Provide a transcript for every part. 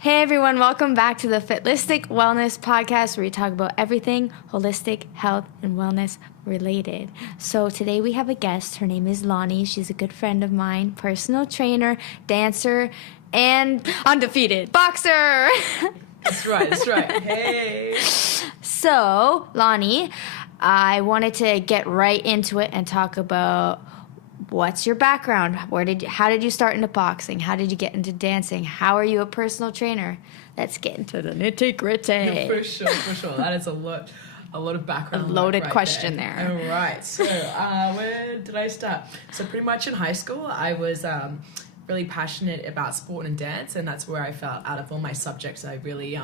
Hey everyone, welcome back to the Fitlistic Wellness Podcast, where we talk about everything holistic, health, and wellness related. So today we have a guest. Her name is Lany. She's a good friend of mine, personal trainer, dancer, and undefeated boxer. That's right. Hey. So, Lany, I wanted to get right into it and talk about what's your background? How did you start into boxing? How did you get into dancing? How are you a personal trainer? Let's get into the nitty-gritty. Yeah, for sure. That is a lot of background. A loaded question there. All right. So, where did I start? So, pretty much in high school, I was really passionate about sport and dance, and that's where I felt out of all my subjects I really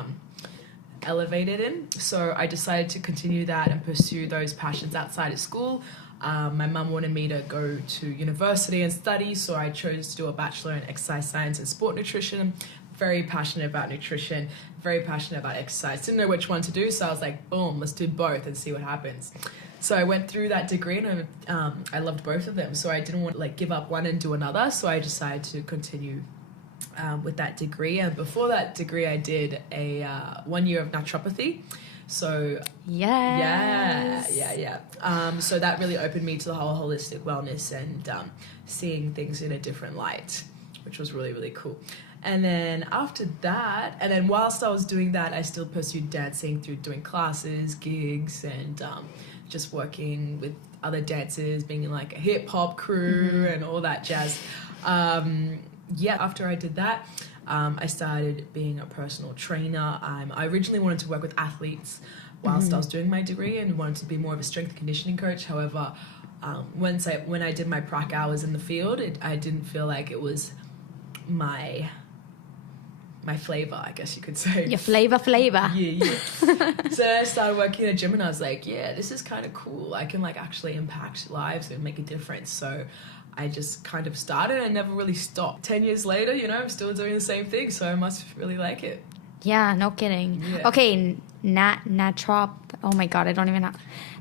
elevated in. So, I decided to continue that and pursue those passions outside of school. My mum wanted me to go to university and study, so I chose to do a bachelor in exercise science and sport nutrition. Very passionate about nutrition, very passionate about exercise. Didn't know which one to do, so I was like, boom, let's do both and see what happens. So I went through that degree, and I loved both of them, so I didn't want to give up one and do another, so I decided to continue with that degree. And before that degree, I did a 1 year of naturopathy. So yes. Yeah. So that really opened me to the whole holistic wellness and seeing things in a different light, which was really, really cool. And then after that, and then whilst I was doing that, I still pursued dancing through doing classes, gigs, and just working with other dancers, being in like a hip hop crew and all that jazz. After I did that, I started being a personal trainer. I originally wanted to work with athletes whilst I was doing my degree and wanted to be more of a strength and conditioning coach. However, when I did my prac hours in the field, I didn't feel like it was my flavor, I guess you could say. Your flavor. Yeah. So I started working in a gym and I was like, yeah, this is kind of cool. I can like actually impact lives and make a difference. So I just kind of started and never really stopped. 10 years later, I'm still doing the same thing, so I must really like it. Yeah, no kidding. Yeah. Okay, oh my God, I don't even know.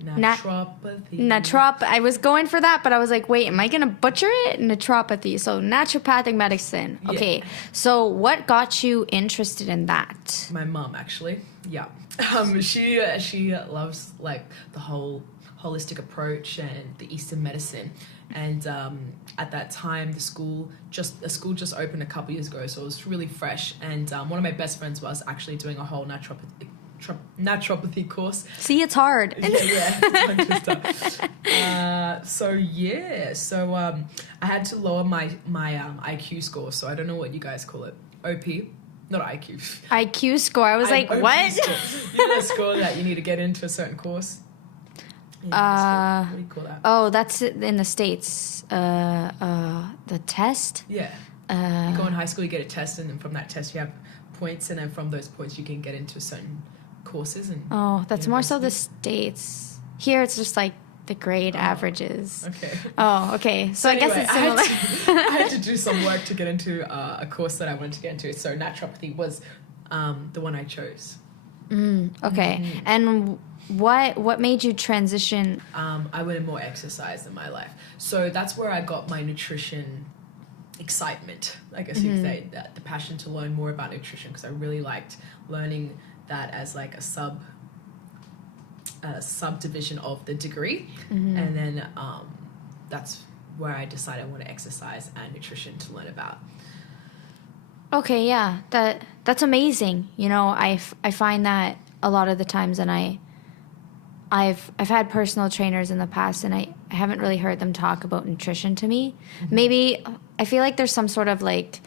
Naturopathy. I was going for that, but I was like, wait, am I going to butcher it? Naturopathy, so naturopathic medicine. Okay, so what got you interested in that? My mom, actually. Yeah. She loves like the whole holistic approach and the Eastern medicine. And at that time, a school just opened a couple years ago, so it was really fresh. And one of my best friends was actually doing a whole naturopathy course. See, it's hard. So I had to lower my IQ score. So I don't know what you guys call it. OP. Not IQ. IQ score. I was like, OP what? You know, a score that you need to get into a certain course. What do you call that? Oh, that's in the States. The test? Yeah. You go in high school, you get a test, and then from that test you have points, and then from those points you can get into certain courses. And that's more so the States. Here it's just like the grade averages. Okay. Oh, okay. So anyway, I guess it's similar. I had to do some work to get into a course that I wanted to get into. So naturopathy was the one I chose. Okay. And what made you transition? I wanted more exercise in my life. So that's where I got my nutrition excitement, I guess you could say, the passion to learn more about nutrition, because I really liked learning that as like a subdivision of the degree. And then that's where I decided I want to exercise and nutrition to learn about. Okay, yeah, that's amazing. I find that a lot of the times, and I've had personal trainers in the past, and I haven't really heard them talk about nutrition to me. Maybe I feel like there's some sort of like,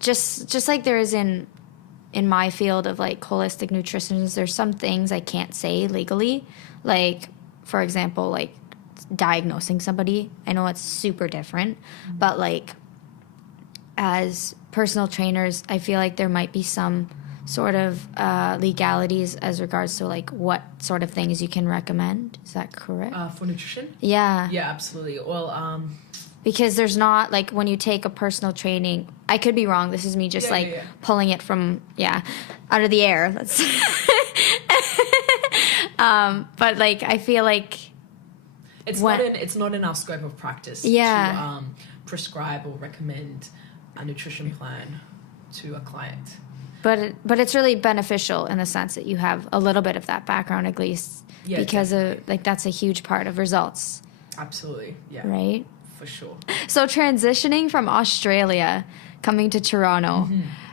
just like there is in my field of like holistic nutrition, there's some things I can't say legally. Like, for example, like diagnosing somebody. I know it's super different, but like as personal trainers, I feel like there might be some sort of legalities as regards to like what sort of things you can recommend. Is that correct? For nutrition? Yeah. Yeah, absolutely. Well, because there's not like when you take a personal training, I could be wrong. This is me just pulling it from out of the air. Let's but like I feel like it's not in our scope of practice to prescribe or recommend a nutrition plan to a client. But it's really beneficial in the sense that you have a little bit of that background at least, because of like that's a huge part of results. Absolutely, yeah. Right? For sure. So transitioning from Australia, coming to Toronto,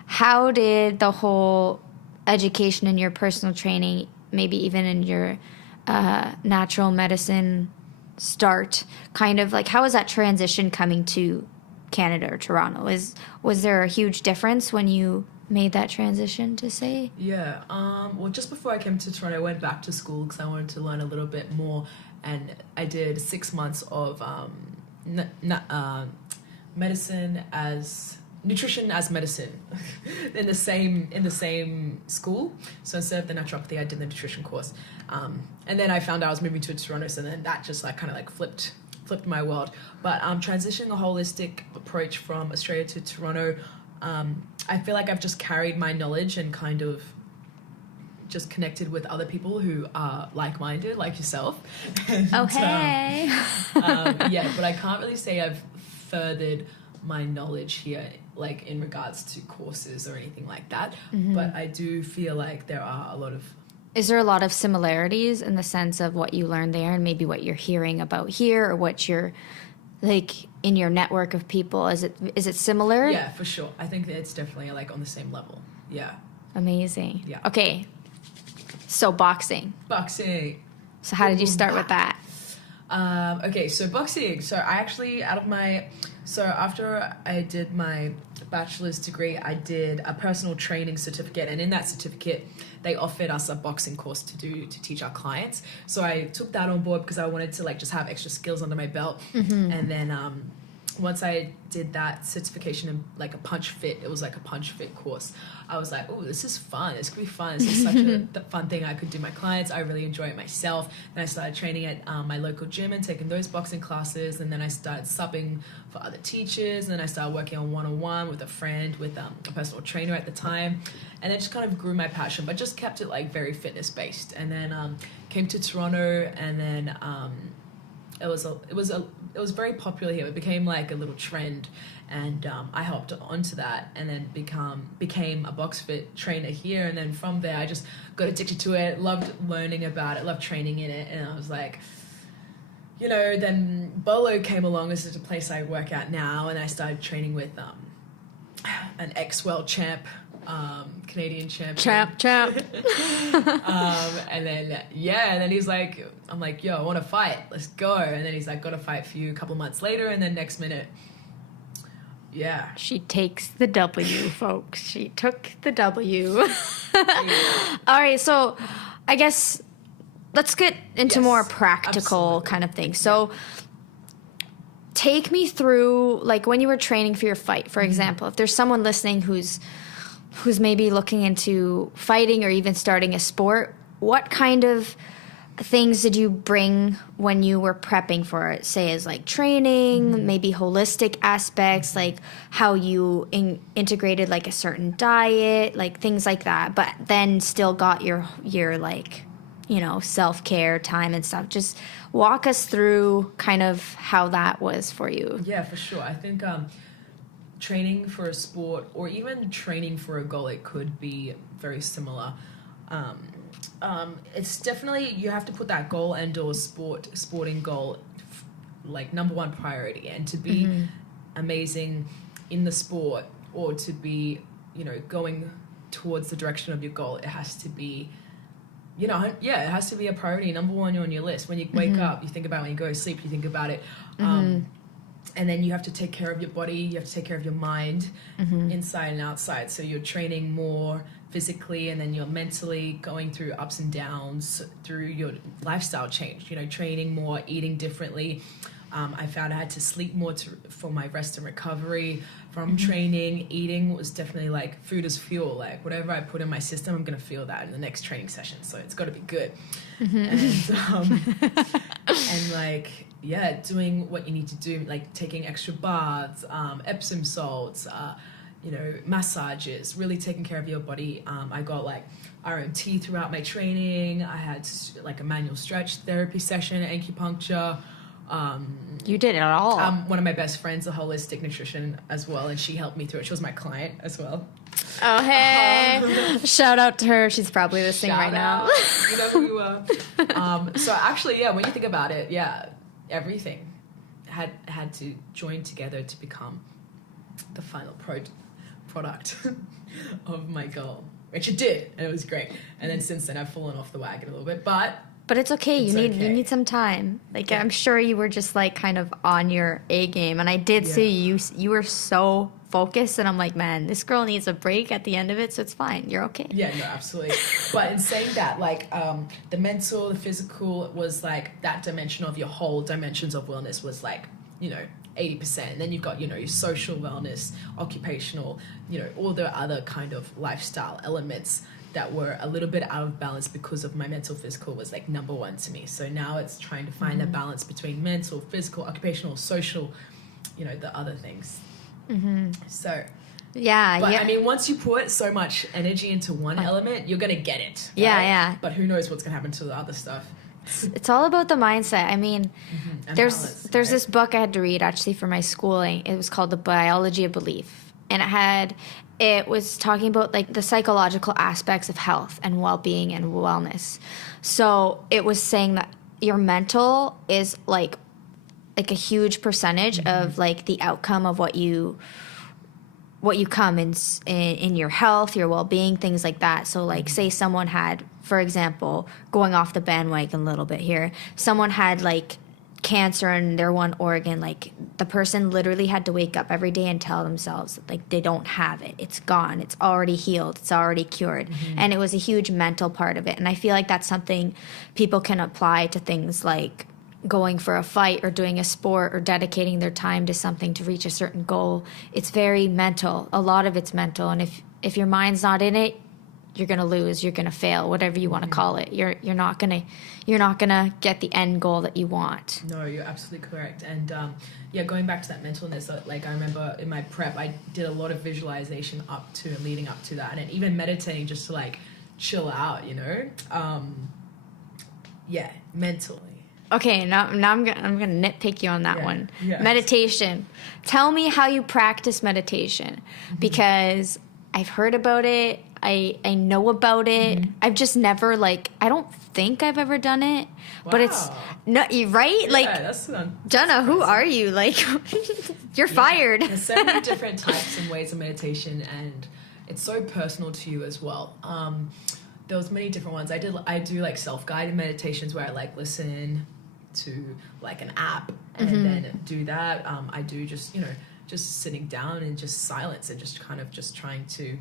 how did the whole education in your personal training, maybe even in your natural medicine start, kind of like how was that transition coming to Canada or Toronto? Was there a huge difference when you made that transition to say? Yeah. Well, just before I came to Toronto, I went back to school because I wanted to learn a little bit more, and I did 6 months of nutrition as medicine in the same school. So instead of the naturopathy, I did the nutrition course, and then I found out I was moving to Toronto, so then that just like kind of like flipped my world. But transitioning a holistic approach from Australia to Toronto, I feel like I've just carried my knowledge and kind of just connected with other people who are like-minded, like yourself. And, okay. Yeah, but I can't really say I've furthered my knowledge here, like in regards to courses or anything like that. But I do feel like there are a lot of... Is there a lot of similarities in the sense of what you learned there and maybe what you're hearing about here, or what you're like in your network of people? Is it similar? Yeah, for sure. I think that it's definitely like on the same level. Yeah. Amazing. Yeah. Okay. So boxing. So how did you start with that? Okay, so boxing. So I actually, after I did my bachelor's degree, I did a personal training certificate, and in that certificate, they offered us a boxing course to teach our clients. So I took that on board because I wanted to like just have extra skills under my belt. And then once I did that certification in like a punch fit, it was like a punch fit course. I was like, oh, this is fun. This could be fun. This is such a fun thing I could do my clients. I really enjoy it myself. Then I started training at my local gym and taking those boxing classes. And then I started subbing for other teachers. And then I started working on one-on-one with a friend, with a personal trainer at the time. And it just kind of grew my passion, but just kept it like very fitness based. And then came to Toronto, and then it was very popular here. It became like a little trend, and I hopped onto that, and then became a box fit trainer here. And then from there, I just got addicted to it, loved learning about it, loved training in it. And I was like, then Bolo came along. This is a place I work at now, and I started training with an ex-world champ, Canadian champion. Champ. And then he's like, I'm like, yo, I want to fight. Let's go. And then he's like, got to fight for you a couple of months later. And then next minute, yeah. She takes the W, folks. She took the W. All right. So I guess let's get into more practical kind of things. So take me through, like, when you were training for your fight, for example, if there's someone listening who's maybe looking into fighting or even starting a sport, what kind of things did you bring when you were prepping for it, say as like training, maybe holistic aspects, like how you integrated like a certain diet, like things like that, but then still got your like, self-care time and stuff. Just walk us through kind of how that was for you. Yeah, for sure. I think training for a sport or even training for a goal, it could be very similar. It's definitely, you have to put that goal and/or sporting goal like number one priority, and to be amazing in the sport, or to be, going towards the direction of your goal, it has to be, it has to be a priority, number one on your list. When you wake up, you think about it. When you go to sleep, you think about it. And then you have to take care of your body, you have to take care of your mind, inside and outside. So you're training more physically, and then you're mentally going through ups and downs through your lifestyle change, training more, eating differently. I found I had to sleep more for my rest and recovery from training. Eating was definitely like food is fuel. Like whatever I put in my system, I'm going to feel that in the next training session. So it's got to be good. And like, doing what you need to do, like taking extra baths, Epsom salts, massages, really taking care of your body. I got like RMT throughout my training. I had like a manual stretch therapy session, acupuncture. You did it all. One of my best friends, a holistic nutrition as well, and she helped me through it. She was my client as well. Oh, hey. Shout out to her. She's probably listening right now. You know who you are. So actually, yeah, when you think about it, yeah, everything had to join together to become the final product of my goal, which it did, and it was great. And then since then, I've fallen off the wagon a little bit, but it's okay. You need some time. Like, yeah. I'm sure you were just like kind of on your A game, and I did see you were so focused, and I'm like, man, this girl needs a break at the end of it, so it's fine. You're okay. Yeah, no, absolutely. But in saying that, like, the mental, the physical was like that dimension of your whole dimensions of wellness was like, 80%. And then you've got, your social wellness, occupational, all the other kind of lifestyle elements that were a little bit out of balance because of my mental physical was like number one to me. So now it's trying to find a balance between mental, physical, occupational, social, the other things. So yeah, but I mean, once you put so much energy into one element, you're gonna get it. Right? Yeah. But who knows what's gonna happen to the other stuff? It's all about the mindset. I mean, there's balance, this book I had to read actually for my schooling. It was called The Biology of Belief, and it was talking about like the psychological aspects of health and well-being and wellness. So it was saying that your mental is like a huge percentage of like the outcome of what you come in your health, your well-being, things like that. So like say someone had, for example, going off the bandwagon a little bit here, someone had like cancer in their one organ, like the person literally had to wake up every day and tell themselves like they don't have it, it's gone, it's already healed, it's already cured. And it was a huge mental part of it. And I feel like that's something people can apply to things like going for a fight or doing a sport or dedicating their time to something to reach a certain goal. It's very mental. A lot of it's mental. And if your mind's not in it, you're going to lose, you're going to fail, whatever you want to call it. You're not going to get the end goal that you want. No, you're absolutely correct. And going back to that mentalness, like I remember in my prep, I did a lot of visualization leading up to that, and even meditating just to like chill out, mentally. Okay, now I'm gonna nitpick you on that one. Yes. Meditation. Tell me how you practice meditation, because I've heard about it. I know about it. I've just never I don't think I've ever done it. Wow. But it's no, right? Yeah, Jenna, who are you? Like, you're fired. There's so many different types and ways of meditation, and it's so personal to you as well. There was many different ones. I do like self-guided meditations where I listen to like an app and then do that. I do just sitting down and just silence and just kind of just trying to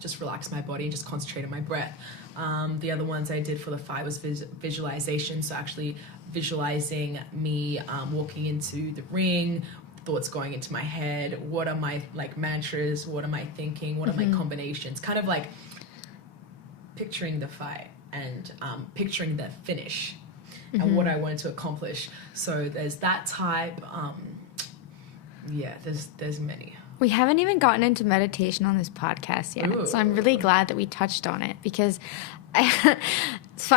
just relax my body and just concentrate on my breath. The other ones I did for the 5 was visualization. So actually visualizing me walking into the ring, thoughts going into my head. What are my mantras? What am I thinking? What are my combinations? Kind of like picturing the fight and picturing the finish and what I wanted to accomplish. So there's that type. There's many. We haven't even gotten into meditation on this podcast yet. Ooh. So I'm really glad that we touched on it, because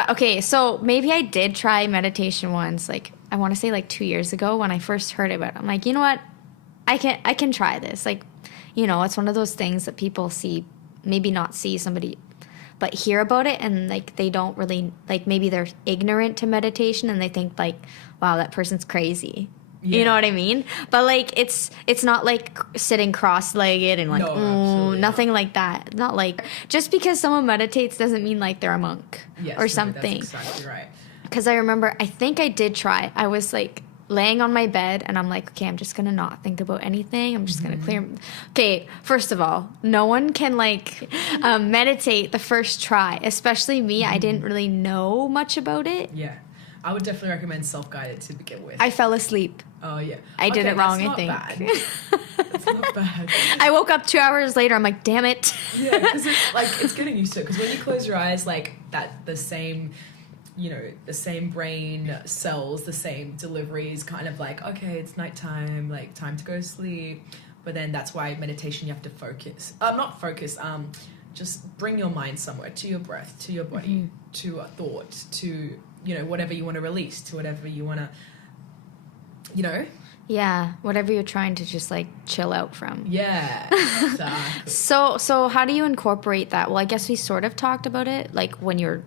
okay, so maybe I did try meditation once, I want to say 2 years ago when I first heard about it. I'm like, you know what? I can try this. It's one of those things that people see, maybe not see somebody, but hear about it, and they don't really maybe they're ignorant to meditation and they think wow, that person's crazy. Yeah. You know what I mean? But it's not like sitting cross-legged and nothing like that. Not just because someone meditates doesn't mean they're a monk or something. That's exactly right. Because I remember, I think I did try. I was laying on my bed and I'm like, okay, I'm just gonna not think about anything. I'm just gonna clear. Okay, first of all, no one can meditate the first try, especially me. I didn't really know much about it. Yeah, I would definitely recommend self-guided to begin with. I fell asleep. Oh yeah, I did it wrong. I think. Bad. That's not bad. I woke up 2 hours later. I'm like, damn it. Yeah, because it's getting used to it. Because when you close your eyes, the same. The same brain cells, the same deliveries, kind of okay, it's nighttime, time to go to sleep. But then that's why meditation, you have to focus. Not focus, just bring your mind somewhere, to your breath, to your body, to a thought, to, whatever you want to release, to whatever you want to, Yeah, whatever you're trying to just like chill out from. Yeah, exactly. So how do you incorporate that? Well, I guess we sort of talked about it, like when you're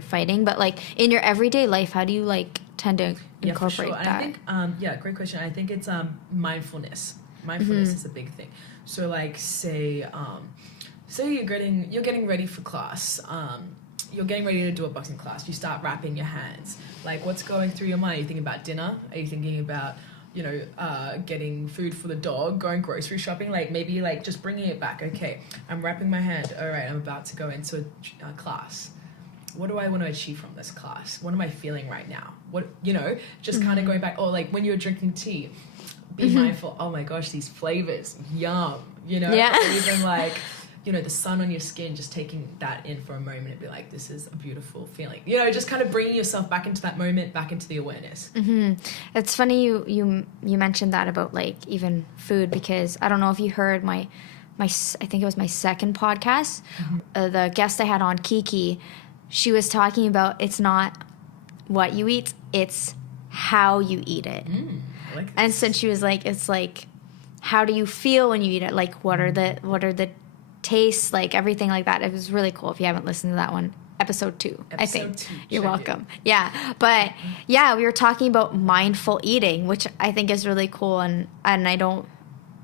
fighting, but like in your everyday life, how do you like tend to incorporate And that? I think, great question. I think it's mindfulness. Mindfulness is a big thing. So like say you're getting ready for class. You're getting ready to do a boxing class. You start wrapping your hands. Like, what's going through your mind? Are you thinking about dinner? Are you thinking about, getting food for the dog, going grocery shopping? Like, maybe, like, just bringing it back. Okay, I'm wrapping my hand. All right, I'm about to go into a class. What do I want to achieve from this class? What am I feeling right now? Just kind of going back. Or, like, when you're drinking tea, be mindful. Oh, my gosh, these flavors. Yum. Yeah. Or even, like... the sun on your skin, just taking that in for a moment and be like, this is a beautiful feeling. Just kind of bringing yourself back into that moment, back into the awareness. Mm-hmm. It's funny you mentioned that about like even food, because I don't know if you heard my I think it was my second podcast. The guest I had on, Kiki, she was talking about it's not what you eat, it's how you eat it. I like this. And since she was like, it's like, how do you feel when you eat it? Like, what are the tastes, like everything like that. It was really cool. If you haven't listened to that one, episode 2, I think. You're welcome. Yeah. But yeah, we were talking about mindful eating, which I think is really cool. And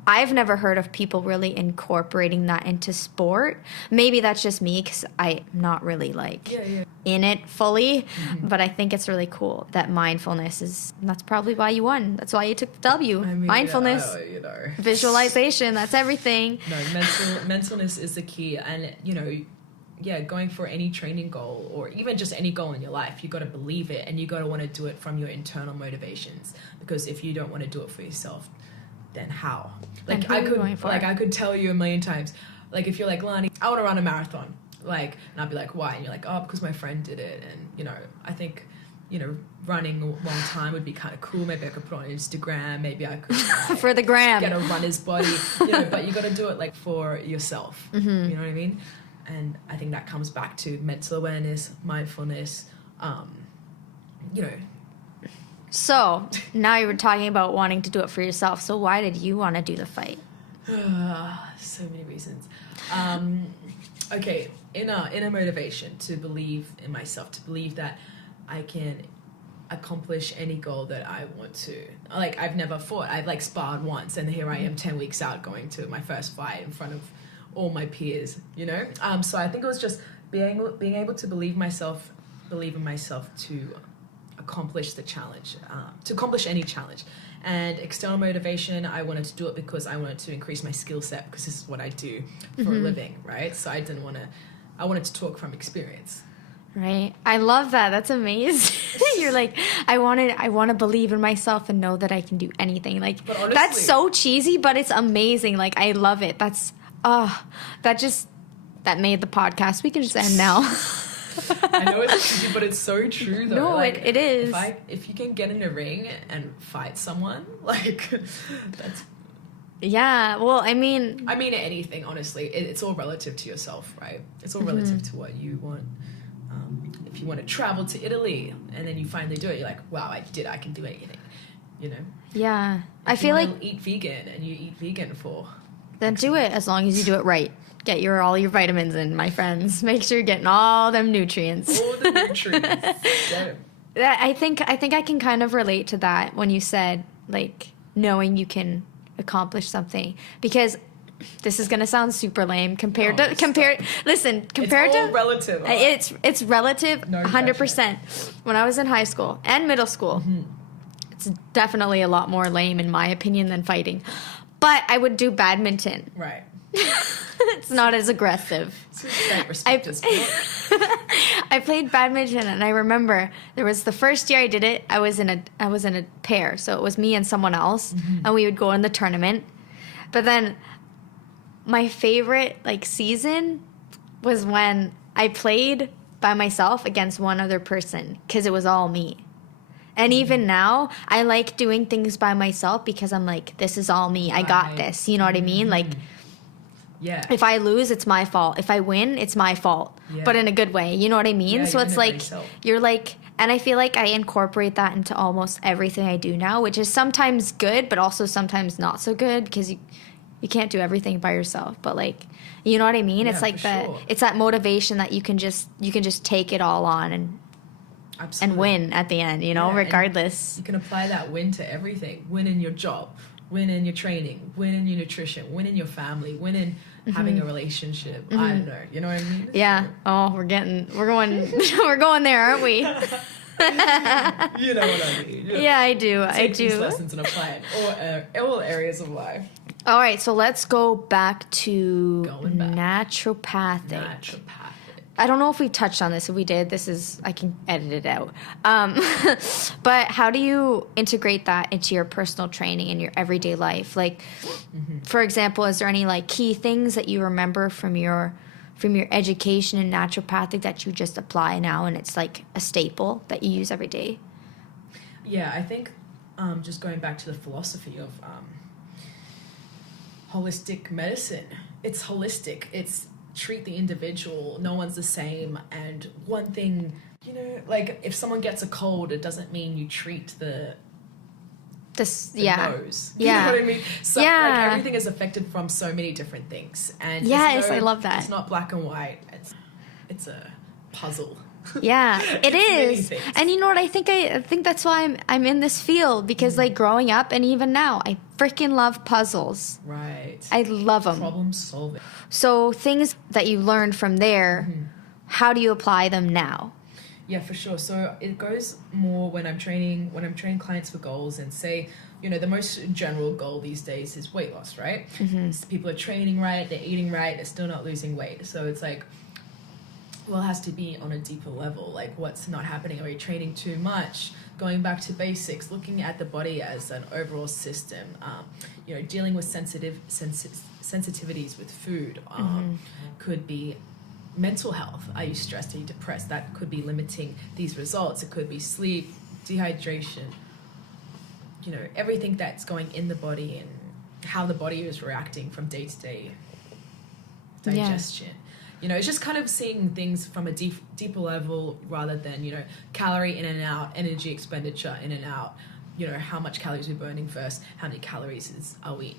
I've never heard of people really incorporating that into sport. Maybe that's just me because I'm not really like in it fully. But I think it's really cool that mindfulness that's probably why you won. That's why you took the W. Mindfulness, visualization, that's everything. No, mentalness is the key. And, going for any training goal or even just any goal in your life, you got to believe it and you got to want to do it from your internal motivations. Because if you don't want to do it for yourself, then how? Like I could tell you a million times, like if you're like, Lany, I want to run a marathon, like, and I'd be like, why? And you're like, oh, because my friend did it, and I think, running a long time would be kind of cool. Maybe I could put it on Instagram. Maybe I could for the gram get a runner's body, but you got to do it like for yourself. You know what I mean? And I think that comes back to mental awareness, mindfulness. So now you were talking about wanting to do it for yourself. So why did you want to do the fight? So many reasons. Okay, inner motivation, to believe in myself, to believe that I can accomplish any goal that I want to. Like, I've never fought. I've like sparred once, and here I am 10 weeks out going to my first fight in front of all my peers. So I think it was just being able to believe in myself to accomplish the challenge, to accomplish any challenge. And external motivation, I wanted to do it because I wanted to increase my skill set, because this is what I do for a living, right? So I wanted to talk from experience. Right. I love that. That's amazing. You're like, I want to believe in myself and know that I can do anything. Like, but honestly, that's so cheesy, but it's amazing. Like, I love it. That made the podcast. We can just end now. I know it's cheesy, but it's so true, though. No, like, it is. If you can get in a ring and fight someone, like, that's... Yeah, well, I mean anything, honestly. It's all relative to yourself, right? It's all relative to what you want. If you want to travel to Italy and then you finally do it, you're like, wow, I can do anything, Yeah. I feel like... eat vegan, and you eat vegan for... Then do it, as long as you do it right. Get all your vitamins in, my friends. Make sure you're getting all them nutrients. All the nutrients. I think I can kind of relate to that when you said, like, knowing you can accomplish something. Because this is going to sound super lame compared to... It's all relative. It's relative, no 100%. pressure. When I was in high school and middle school, it's definitely a lot more lame, in my opinion, than fighting. But I would do badminton. Right. It's not as aggressive. I played badminton, and I remember there was the first year I did it. I was in a pair, so it was me and someone else, and we would go in the tournament. But then my favorite season was when I played by myself against one other person, because it was all me. And even now, I like doing things by myself because I'm like, this is all me. I got this. You know what I mean? Like, Yeah. If I lose, it's my fault. If I win, it's my fault. Yeah. But in a good way. You know what I mean? Yeah, So it's like, you're like, and I feel like I incorporate that into almost everything I do now, which is sometimes good, but also sometimes not so good because you can't do everything by yourself. But like, you know what I mean? Yeah, it's like it's that motivation that you can just take it all on and win at the end, you know, regardless. You can apply that win to everything. Win in your job, win in your training, win in your nutrition, win in your family, win in having a relationship. I don't know. You know what I mean? Yeah. Oh, we're going we're going there, aren't we? You know what I mean? Yeah, I do. Take these lessons and apply it in all areas of life. All right, so let's go back to naturopathic. I don't know if we touched on this. If we did, I can edit it out. But how do you integrate that into your personal training and your everyday life? Like, for example, is there any like key things that you remember from your education in naturopathic that you just apply now and it's like a staple that you use every day? Yeah, I think just going back to the philosophy of holistic medicine. It's holistic. It's treat the individual. No one's the same. And one thing, you know, like if someone gets a cold, it doesn't mean you treat the nose. You know what I mean? So like everything is affected from so many different things. And I love that. It's not black and white. It's a puzzle. Yeah, it is. And you know what? I think that's why I'm in this field because like growing up and even now, I freaking love puzzles. Right. I love them. Problem solving. So things that you learned from there, how do you apply them now? Yeah, for sure. So it goes more when I'm training clients for goals and say, you know, the most general goal these days is weight loss, right? So people are training right, they're eating right, they're still not losing weight. So it's like, well, it has to be on a deeper level. Like, what's not happening? Are we training too much? Going back to basics, looking at the body as an overall system. You know, dealing with sensitivities with food. Could be mental health. Are you stressed? Are you depressed? That could be limiting these results. It could be sleep, dehydration. You know, everything that's going in the body and how the body is reacting from day to day. Digestion. You know, it's just kind of seeing things from a deeper level rather than, you know, calorie in and out, energy expenditure in and out, you know, how much calories we're burning versus how many calories are we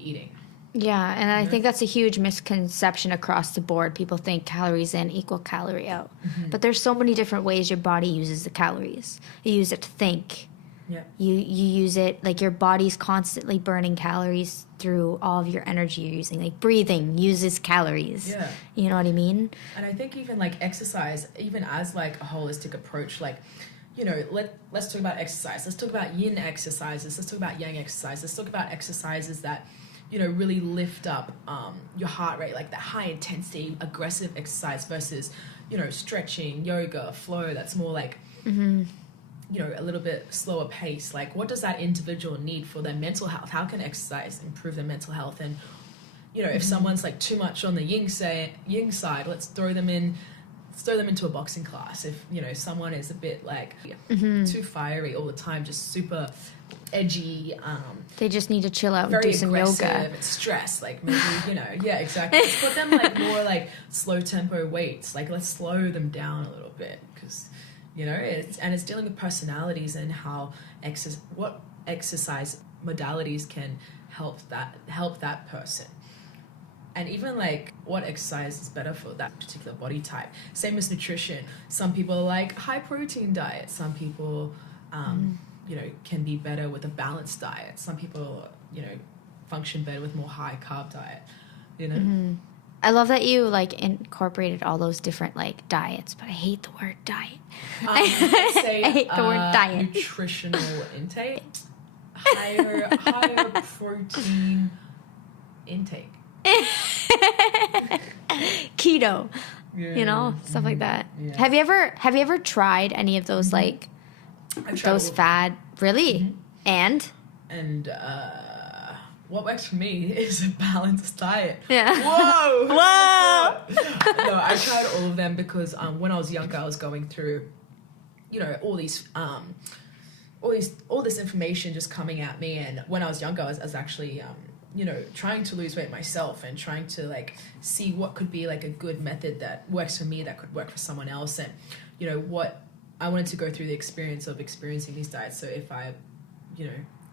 eating. Yeah, and I think that's a huge misconception across the board. People think calories in equal calorie out. But there's so many different ways your body uses the calories. You use it to think. Yeah. You use it, like your body's constantly burning calories through all of your energy you're using. Like breathing uses calories. Yeah. You know what I mean? And I think even like exercise, even as like a holistic approach, like, you know, let's talk about exercise. Let's talk about yin exercises. Let's talk about yang exercises. Let's talk about exercises that, you know, really lift up your heart rate, like that high intensity, aggressive exercise versus, you know, stretching, yoga, flow. That's more like, you know, a little bit slower pace. Like, what does that individual need for their mental health? How can exercise improve their mental health? And, you know, if someone's like too much on the yin side, let's throw them into a boxing class. If, you know, someone is a bit like too fiery all the time, just super edgy, they just need to chill out and do some yoga. Very aggressive, it's stress, like maybe, you know, yeah, exactly. Let's put them like more like slow tempo weights. Like, let's slow them down a little bit because, you know, it's dealing with personalities and how what exercise modalities can help that person. And even like what exercise is better for that particular body type. Same as nutrition. Some people like high protein diet. Some people, you know, can be better with a balanced diet. Some people, you know, function better with more high carb diet, you know? I love that you like incorporated all those different like diets, but I hate the word diet. I hate the word diet. Nutritional intake, higher protein intake, keto, you know, stuff like that. Yeah. Have you ever tried any of those like those fad? Really? And what works for me is a balanced diet. Yeah. Whoa! Whoa! No, I tried all of them because when I was younger, I was going through, you know, all this information just coming at me. And when I was younger, I was actually, trying to lose weight myself and trying to like see what could be like a good method that works for me that could work for someone else, and what I wanted to go through the experience of experiencing these diets. So if I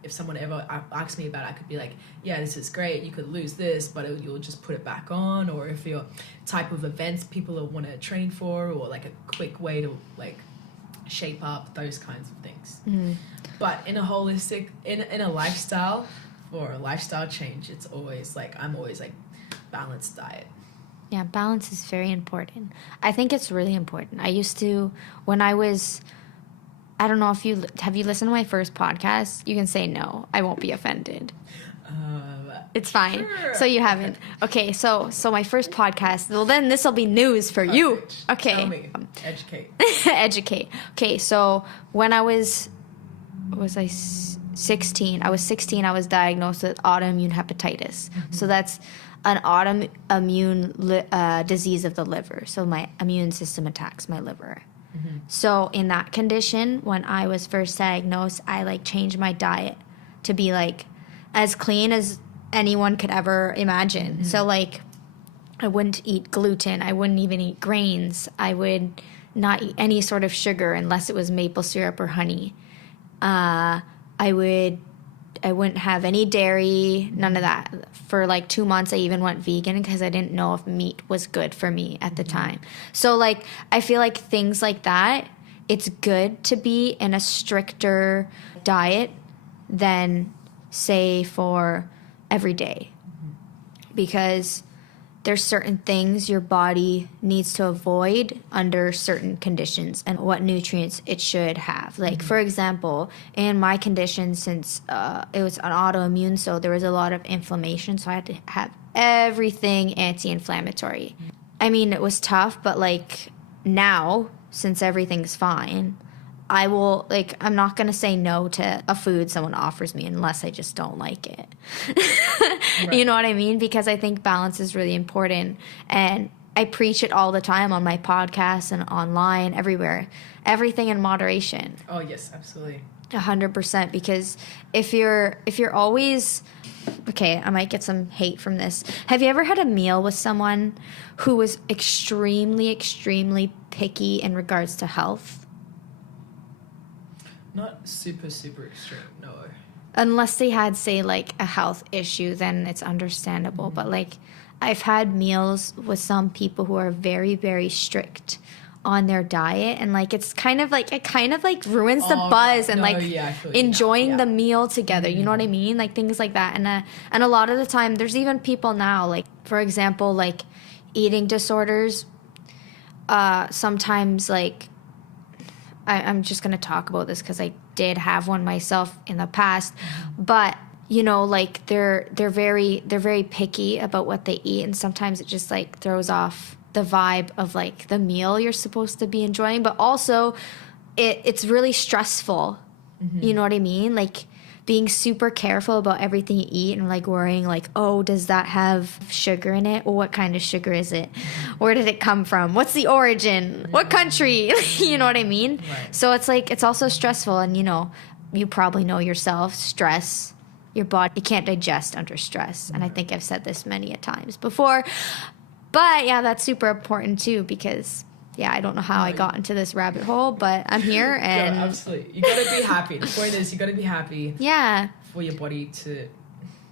if someone ever asks me about it, I could be like, yeah, this is great, you could lose this, but you'll just put it back on. Or if your type of events people want to train for, or like a quick way to like shape up, those kinds of things. But in a holistic, in a lifestyle, or a lifestyle change, it's always like, I'm always like balanced diet. Yeah, balance is very important. I think it's really important. I used to, when I was, I don't know if have you listened to my first podcast? You can say no. I won't be offended. It's fine. Sure. So you haven't. Okay, so my first podcast, well then this will be news for you. Okay. Tell me. Educate. Educate. Okay, so when I was I 16? I was 16, I was diagnosed with autoimmune hepatitis. So that's an autoimmune disease of the liver. So my immune system attacks my liver. So in that condition, when I was first diagnosed, I like changed my diet to be like as clean as anyone could ever imagine. So like I wouldn't eat gluten. I wouldn't even eat grains. I would not eat any sort of sugar unless it was maple syrup or honey. I wouldn't have any dairy, none of that. For like 2 months, I even went vegan because I didn't know if meat was good for me at the time. So like, I feel like things like that, it's good to be in a stricter diet than, say, for every day. Because there's certain things your body needs to avoid under certain conditions and what nutrients it should have. Like, for example, in my condition, since it was an autoimmune, so there was a lot of inflammation, so I had to have everything anti-inflammatory. I mean, it was tough, but like now, since everything's fine, I will, like, I'm not going to say no to a food someone offers me unless I just don't like it. Right. You know what I mean? Because I think balance is really important. And I preach it all the time on my podcast and online, everywhere. Everything in moderation. Oh, yes, absolutely. 100%. Because if you're always... Okay, I might get some hate from this. Have you ever had a meal with someone who was extremely, extremely picky in regards to health? Not super, super extreme, no. Unless they had, say, like, a health issue, then it's understandable. But, like, I've had meals with some people who are very, very strict on their diet. And, like, it kind of, like, ruins the buzz and, enjoying the meal together. You know what I mean? Like, things like that. And a lot of the time, there's even people now, like, for example, like, eating disorders. Sometimes, like... I'm just going to talk about this because I did have one myself in the past, but like they're very picky about what they eat, and sometimes it just like throws off the vibe of like the meal you're supposed to be enjoying, but also it's really stressful. You know what I mean? Like being super careful about everything you eat and like worrying like, oh, does that have sugar in it? Well, what kind of sugar is it? Where did it come from? What's the origin? What country? You know what I mean? Right. So it's like, it's also stressful. And you probably know yourself, stress, your body, you can't digest under stress. And I think I've said this many a times before, but yeah, that's super important too, because I don't know how I got into this rabbit hole, but I'm here and... Yeah, absolutely. You gotta be happy. The point is, you gotta be happy. Yeah. For your body to...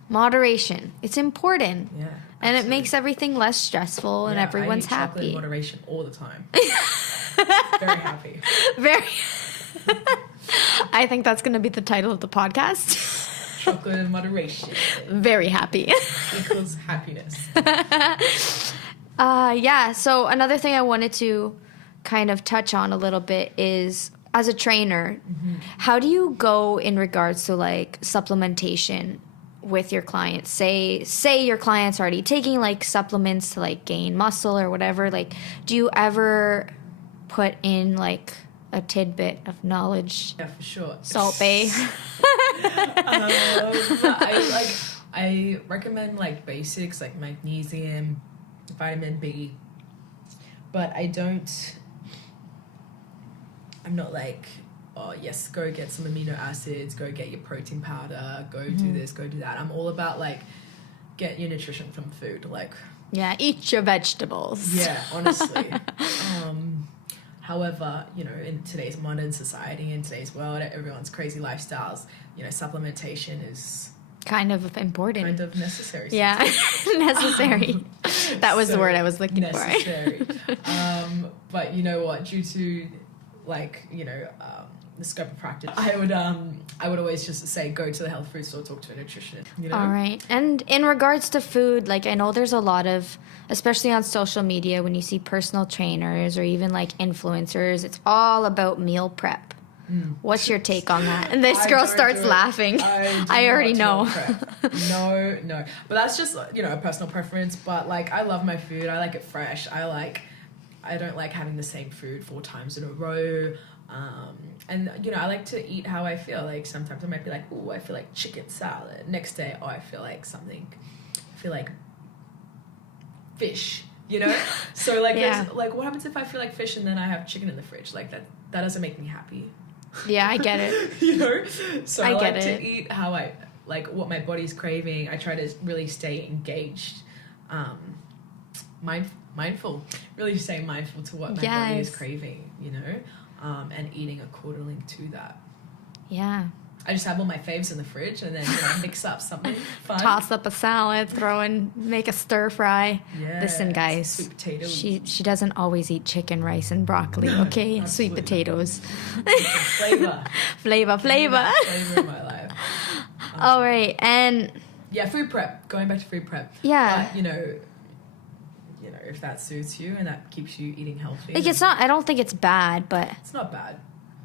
Moderation. It's important. Yeah. And it makes everything less stressful and everyone's happy. I eat chocolate in moderation all the time. Very happy. Very... I think that's going to be the title of the podcast. Chocolate in moderation. Very happy. Equals happiness. So another thing I wanted to kind of touch on a little bit is, as a trainer, how do you go in regards to like supplementation with your clients? Say your client's already taking like supplements to like gain muscle or whatever. Like, do you ever put in like a tidbit of knowledge? Yeah, for sure. Salt Bay. I recommend like basics like magnesium, vitamin B, but I'm not like, oh yes, go get some amino acids, go get your protein powder, go do this, go do that. I'm all about like get your nutrition from food. Like, Yeah, eat your vegetables. yeah, honestly. However, you know, in today's modern society, in today's world, everyone's crazy lifestyles, you know, supplementation is Kind of important. kind of necessary. Yeah, necessary. That was the word I was looking necessary. But you know what? Due to, like, you know, the scope of practice, I would always just say go to the health food store, talk to a nutritionist. You know? All right. And in regards to food, like I know there's a lot of, especially on social media, when you see personal trainers or even like influencers, it's all about meal prep. What's your take on that? And this girl starts laughing. I already know. No. But that's just, you know, a personal preference. But like, I love my food. I like it fresh. I don't like having the same food 4 times in a row. And, you know, I like to eat how I feel. Like, sometimes I might be like, oh, I feel like chicken salad. Next day, oh, I feel like fish, you know? So, like, Yeah. like, what happens if I feel like fish and then I have chicken in the fridge? Like, that doesn't make me happy. Yeah, I get it. You know? So I like get to it. eat how like, what my body's craving. I try to really stay engaged. Mindful. Really stay mindful to what my body is craving, you know? And eating accordingly to that. Yeah. I just have all my faves in the fridge and then, you know, mix up something fun. Toss up a salad, make a stir fry. Yeah. Listen, guys, Sweet potatoes. she doesn't always eat chicken, rice, and broccoli, okay? Sweet potatoes. Flavor. Flavor. Flavor in my life. All right, and... Yeah, food prep. Going back to food prep. Yeah. But, you know, if that suits you and that keeps you eating healthy. Like, it's not... I don't think it's bad, but... It's not bad.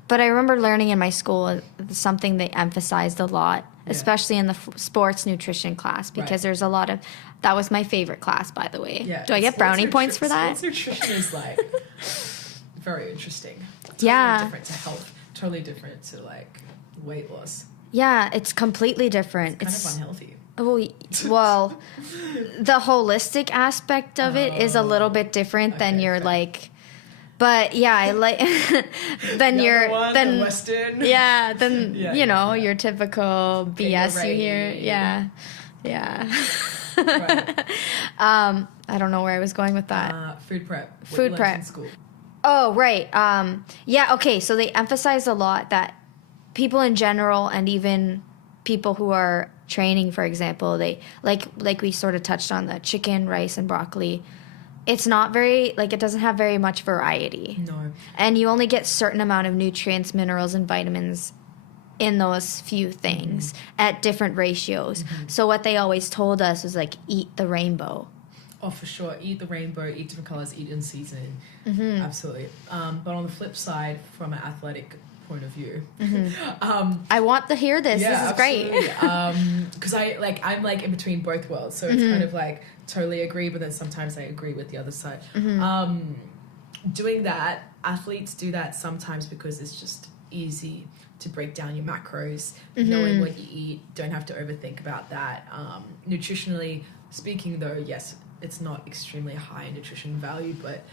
But I remember learning in my school something they emphasized a lot, especially in the sports nutrition class, because there's a lot of... That was my favorite class, by the way. Yeah. Do I get brownie points for that? Sports nutrition is, like, very interesting. Yeah. Totally different to health. Totally different to, like, weight loss. Yeah, it's completely different. It's kind of unhealthy. Well, the holistic aspect of it is a little bit different than your, like... But yeah, I like then the Western. Yeah, then you know, yeah. your typical BS you hear. Yeah. Right. I don't know where I was going with that. Food prep. What Food you learned prep. in school. Oh, right. Yeah, okay, so they emphasize a lot that people in general and even people who are training, for example, they like we sort of touched on the chicken, rice, and broccoli. It's not very, like, it doesn't have very much variety. No. And you only get certain amount of nutrients, minerals, and vitamins in those few things at different ratios. So what they always told us was, like, eat the rainbow. Oh, for sure. Eat the rainbow, eat different colors, eat in season. Absolutely. But on the flip side, from an athletic point of view, I want to hear this. This is great. Because I'm like in between both worlds, so it's kind of like totally agree, but then sometimes I agree with the other side. Doing that, athletes do that sometimes because it's just easy to break down your macros, knowing what you eat, don't have to overthink about that. Nutritionally speaking, though, yes, it's not extremely high in nutrition value, but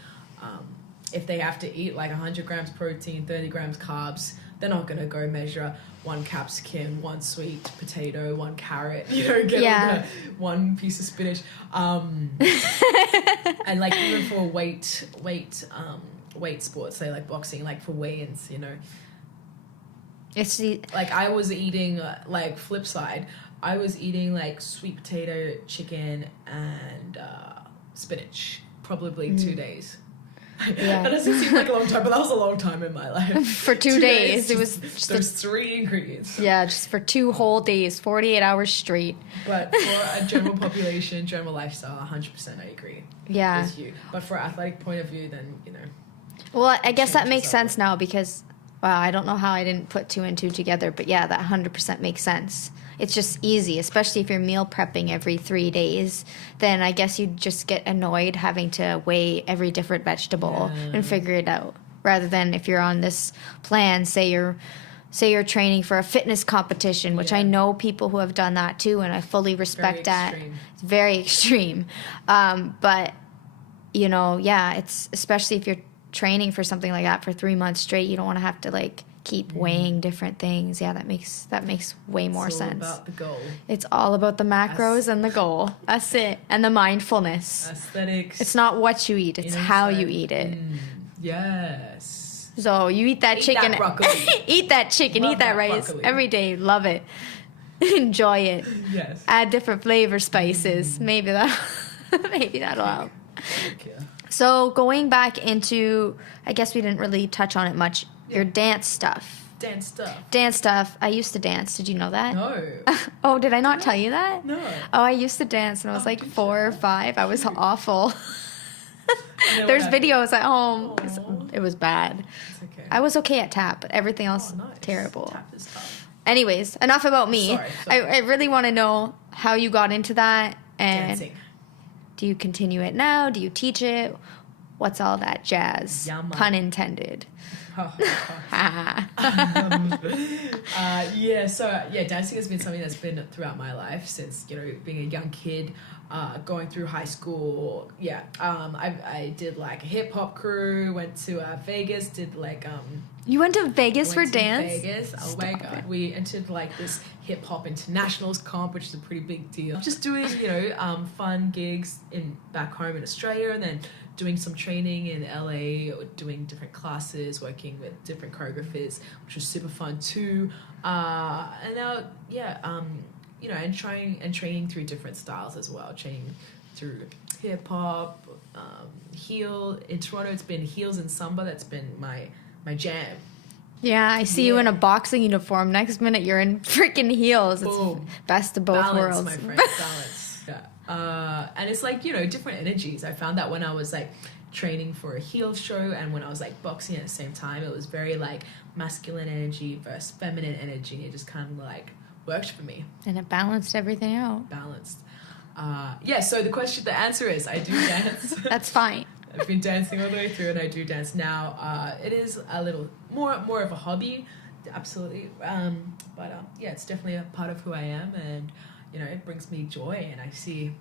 if they have to eat like 100 grams protein, 30 grams carbs, they're not going to go measure 1 capsicum, 1 sweet potato, 1 carrot, you know, get 1 piece of spinach. And like even for weight sports, say like boxing, like for weigh-ins, you know, It's the... like I was eating, like flip side, I was eating like sweet potato, chicken, and spinach, probably 2 days. Yeah. That doesn't seem like a long time, but that was a long time in my life. For 2 days. It was just those 3 ingredients. Yeah, just for 2 whole days, 48 hours straight. But for a general population, general lifestyle, 100% I agree with you. But for an athletic point of view, then, you know. Well, I guess that makes sense now because, wow, I don't know how I didn't put 2 and 2 together, but yeah, that 100% makes sense. It's just easy, especially if you're meal prepping every 3 days. Then I guess you'd just get annoyed having to weigh every different vegetable and figure it out. Rather than if you're on this plan, say you're training for a fitness competition, which I know people who have done that too, and I fully respect that. It's very extreme. But, it's especially if you're training for something like that for 3 months straight, you don't want to have to, like, keep weighing different things. Yeah, that makes way more sense. It's all about the goal. It's all about the macros and the goal. That's it. And the mindfulness. Aesthetics. It's not what you eat, it's how you eat it. Yes. So you eat that chicken. That broccoli. Eat that chicken, Love eat that that rice broccoli. every day. Love it. Enjoy it. Yes. Add different flavor spices. Maybe that'll help. Okay. So going back into, I guess we didn't really touch on it much, your dance stuff. Dance stuff. I used to dance. Did you know that? No. Oh, did I not tell you that? No. Oh, I used to dance when I was like 4 or 5. I was awful. There's videos at home. It was bad. It's okay. I was okay at tap, but everything else Nice. terrible. Tap is tough. Anyways, enough about me. Sorry. I really want to know how you got into that, and Dancing. do you continue it now? Do you teach it? What's all that jazz? Yeah, man. Pun intended. Dancing has been something that's been throughout my life since, being a young kid, going through high school. I did like a hip hop crew, went to Vegas, did like You went to Vegas for went to dance? Vegas. Oh my god. it. We entered like this hip hop internationals comp, which is a pretty big deal. Just doing, fun gigs back home in Australia, and then doing some training in LA, or doing different classes, working with different choreographers, which was super fun too. And now, and training through different styles as well. Training through hip hop, heel. In Toronto, it's been heels and samba. That's been my jam. Yeah, I see you in a boxing uniform. Next minute, you're in freaking heels. Boom. It's best of both Balance, worlds. my friend. Balance. Yeah. And it's like, different energies. I found that when I was like training for a heel show and when I was like boxing at the same time, it was very like masculine energy versus feminine energy. It just kind of like worked for me. And it balanced everything out. Balanced. So the answer is I do dance. That's fine. I've been dancing all the way through, and I do dance now. It is a little more of a hobby, absolutely. It's definitely a part of who I am, and it brings me joy, and I see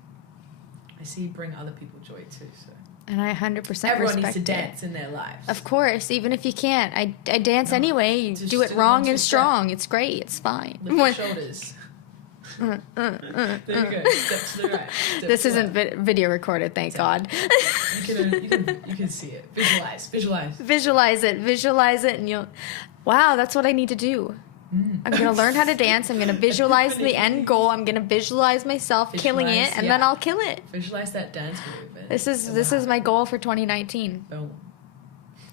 bring other people joy too. So And I 100% everyone respect needs to it. dance in their lives. Of course, even if you can't. I dance anyway. You Just do it do wrong 1, 2 and strong. It's great. It's fine. Lift your shoulders. There you go. Step to the right. Step This to the isn't left. video recorded, thank God. You can see it. Visualize. Visualize it, and you'll... Wow, that's what I need to do. I'm going to learn how to dance. I'm going to visualize the end goal. I'm going to visualize myself killing it, and then I'll kill it. Visualize that dance movement. This is my goal for 2019. Boom.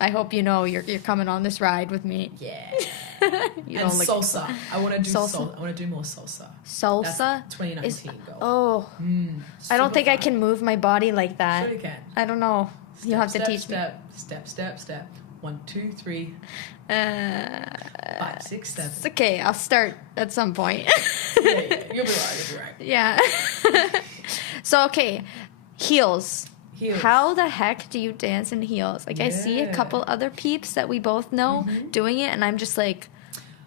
I hope you know you're coming on this ride with me. Yeah. You And don't look- salsa. I want to do Salsa. I want to do more salsa. Salsa? That's 2019 is- goal. Oh, I don't think I can move my body like that. Sure you can. I don't know. You'll have to teach me. Step. 1, 2, 3, 5, 6, 7. It's okay. I'll start at some point. Yeah. You'll be right. Yeah. So, okay. Heels. Heels. How the heck do you dance in heels? Like, I see a Yeah. couple other peeps that we both know doing it, and I'm just like,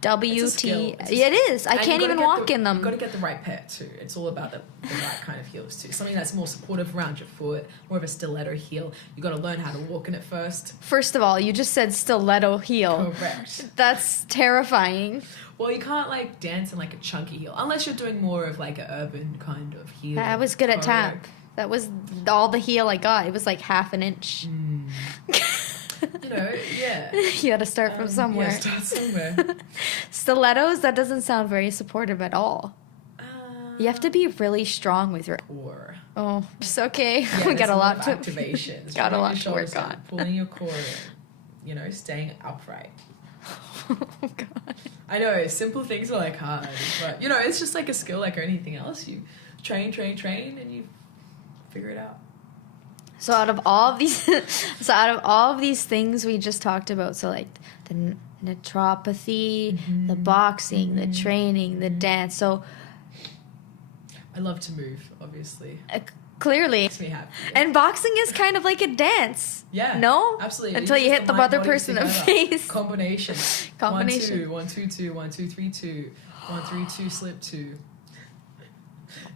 It's a skill. WT. It's a Yeah, it skill. is. I And can't you gotta even get walk in them. You've got to get the right pair too. It's all about the right kind of heels too. Something that's more supportive around your foot, more of a stiletto heel. You got to learn how to walk in it first. First of all, you just said stiletto heel. Correct. That's terrifying. Well, you can't like dance in like a chunky heel unless you're doing more of like an urban kind of heel. I was good at choreo. tap. That was all the heel I got. It was like half an inch. Yeah. You had to start from somewhere. Yeah, start somewhere. Stilettos, that doesn't sound very supportive at all. You have to be really strong with your... Core. Oh, it's okay. Yeah, We got a lot of to... activations. Got a Pulling lot your to work shoulders down, on. Pulling your core in. Staying upright. Oh, God. I know, simple things are like hard, but it's just like a skill like anything else. You train, and you figure it out. So out of all of these things we just talked about, so like the naturopathy, the boxing, the training, the dance, so I love to move, obviously. Clearly. Makes me happy. And boxing is kind of like a dance. Yeah. No? Absolutely. Until you It's hit the mind, other body person in the together. face. Combination. Combination. 1, 2, 1, 2, 2, 1, 2, 3, 2. 1, 3, 2, slip 2.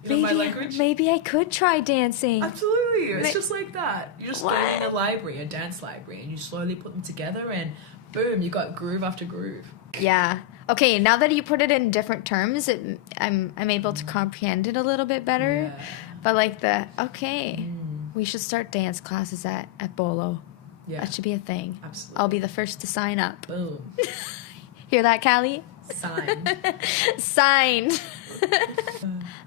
You know my language? Maybe I could try dancing. Absolutely. It's just like that. You just go in a library, a dance library, and you slowly put them together, and boom, you got groove after groove. Yeah. Okay, now that you put it in different terms, I'm able to comprehend it a little bit better. Yeah. But we should start dance classes at Bolo. Yeah. That should be a thing. Absolutely. I'll be the first to sign up. Boom. Hear that, Callie? Signed. Signed.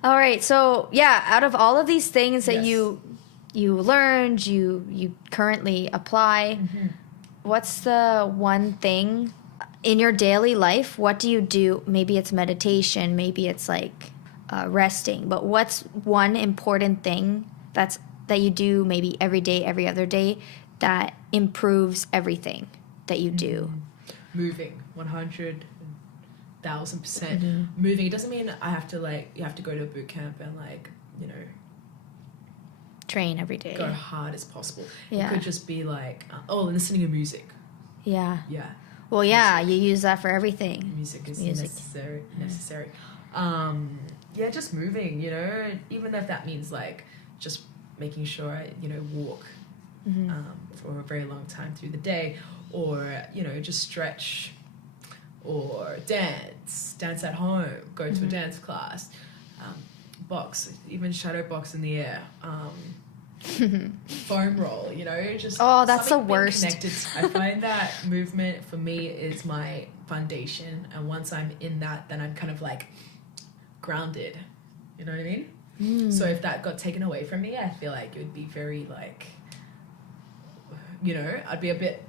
All right. So, yeah, out of all of these things that Yes. you learned, you currently apply, what's the one thing in your daily life? What do you do? Maybe it's meditation, maybe it's like resting, but what's one important thing that you do maybe every day, every other day that improves everything that you do? Moving 100,000%. Moving. It doesn't mean I have to you have to go to a boot camp and Train every day. go hard as possible. Yeah. It could just be listening to music. Yeah. Yeah. Well, yeah, you use that for everything. Music is Music. necessary. Just moving, even if that means just making sure I, walk for a very long time through the day, or, just stretch, or dance at home, go to a dance class, box, even shadow box in the air, foam roll, just Oh, that's the something worst. connected. I find that movement for me is my foundation, and once I'm in that, then I'm kind of grounded, you know what I mean? So if that got taken away from me, I feel like it would be very I'd be a bit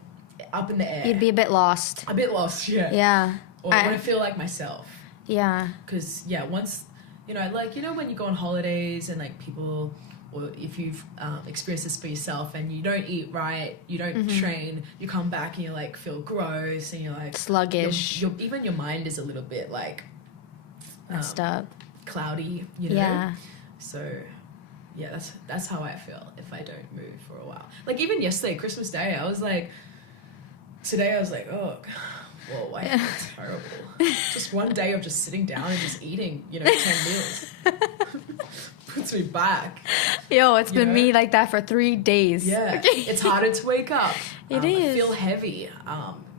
up in the air. You'd be a bit lost. A bit lost, yeah. Yeah. Or I wouldn't feel like myself. Yeah. Because, once, when you go on holidays and, people, or if you've experienced this for yourself and you don't eat right, you don't train, you come back and you, feel gross and you're, sluggish. Even your mind is a little bit, messed up. Cloudy, Yeah. So, yeah, that's how I feel if I don't move for a while. Even yesterday, Christmas Day, I was today I was oh, whoa, I feel terrible. Just one day of just sitting down and just eating, 10 meals. Puts me back. Yo, it's been me like that for 3 days. Yeah. It's harder to wake up. It is. I feel heavy.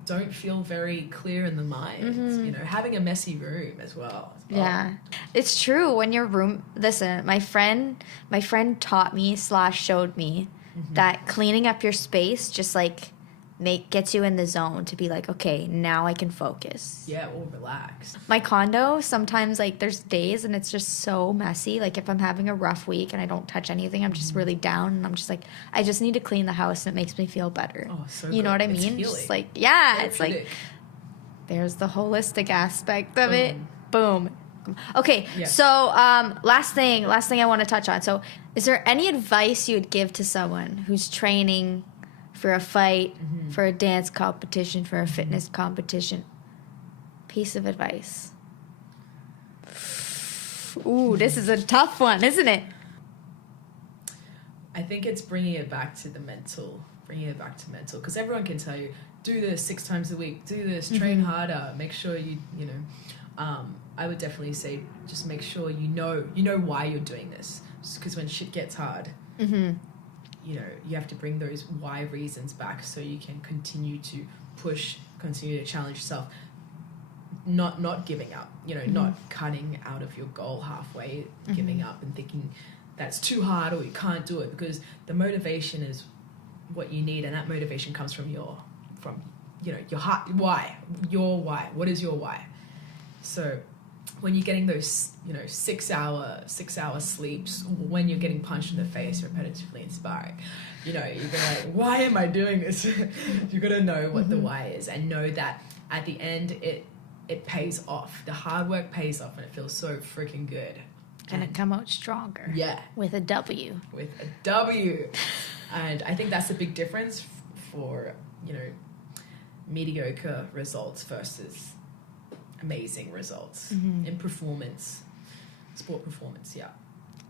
Don't feel very clear in the mind. Having a messy room as well. Yeah. It's true. When your room, listen, my friend taught me / showed me that cleaning up your space just gets you in the zone to be okay, now I can focus. Yeah, or relax. My condo, sometimes there's days and it's just so messy. If I'm having a rough week and I don't touch anything, I'm just really down and I'm just I just need to clean the house and it makes me feel better. Oh, so you know what I It's mean? healing. Just it's there's the holistic aspect of it. Boom. Okay, so last thing I want to touch on. So is there any advice you would give to someone who's training for a fight, for a dance competition, for a fitness competition? Piece of advice. Ooh, this is a tough one, isn't it? I think it's bringing it back to mental, because everyone can tell you, do this 6 times a week, do this, train harder, make sure I would definitely say just make sure you know why you're doing this, because when shit gets hard, you have to bring those why reasons back so you can continue to push, continue to challenge yourself, not giving up, not cutting out of your goal halfway, giving up and thinking that's too hard or you can't do it, because the motivation is what you need, and that motivation comes from your heart. Your why. What is your why? So when you're getting those 6 hour sleeps, when you're getting punched in the face repetitively inspiring, you're gonna why am I doing this? You gotta know what the why is, and know that at the end it pays off. The hard work pays off, and it feels so freaking good. Gonna come out stronger. Yeah. With a W. And I think that's the big difference for mediocre results versus amazing results in performance, sport performance. Yeah,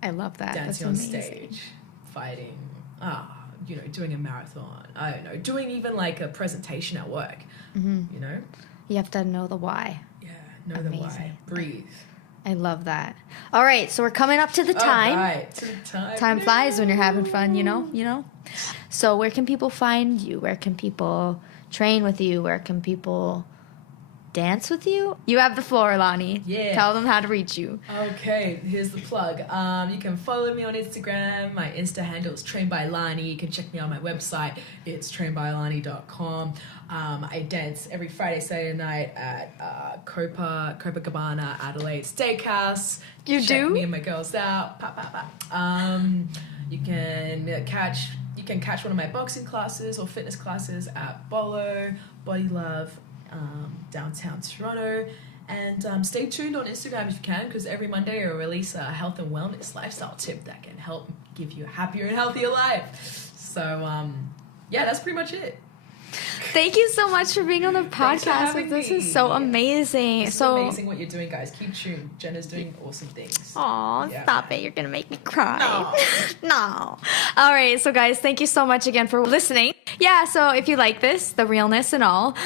I love that. Dancing That's on amazing. stage, fighting, doing a marathon. I don't know, doing even a presentation at work. You have to know the why. Yeah, know the why. Breathe. I love that. All right, so we're coming up to the time. All right, to the time. Time flies when you're having fun, you know? So where can people find you? Where can people train with you? Where can people dance with you? You have the floor, Lany. Yeah. Tell them how to reach you. Okay, here's the plug. You can follow me on Instagram. My Insta handle is Trained by Lany. You can check me on my website. It's trainedbylany.com. I dance every Friday, Saturday night at Copacabana Adelaide Steakhouse. You check do? Me and my girls out. You can catch one of my boxing classes or fitness classes at Bolo, Body Love, downtown Toronto. And stay tuned on Instagram if you can, because every Monday I release a health and wellness lifestyle tip that can help give you a happier and healthier life. So yeah, that's pretty much it. Thank you so much for being on the Thanks for podcast. having This me. is so amazing. It's amazing what you're doing, guys. Keep tuned. Jenna's doing awesome things. Aw, Yeah. stop it. You're going to make me cry. No. No. All right. So, guys, thank you so much again for listening. Yeah. So, if you like this, the realness and all,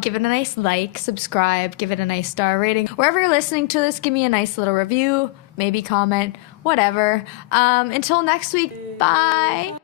give it a nice like, subscribe, give it a nice star rating. Wherever you're listening to this, give me a nice little review, maybe comment, whatever. Until next week. Bye.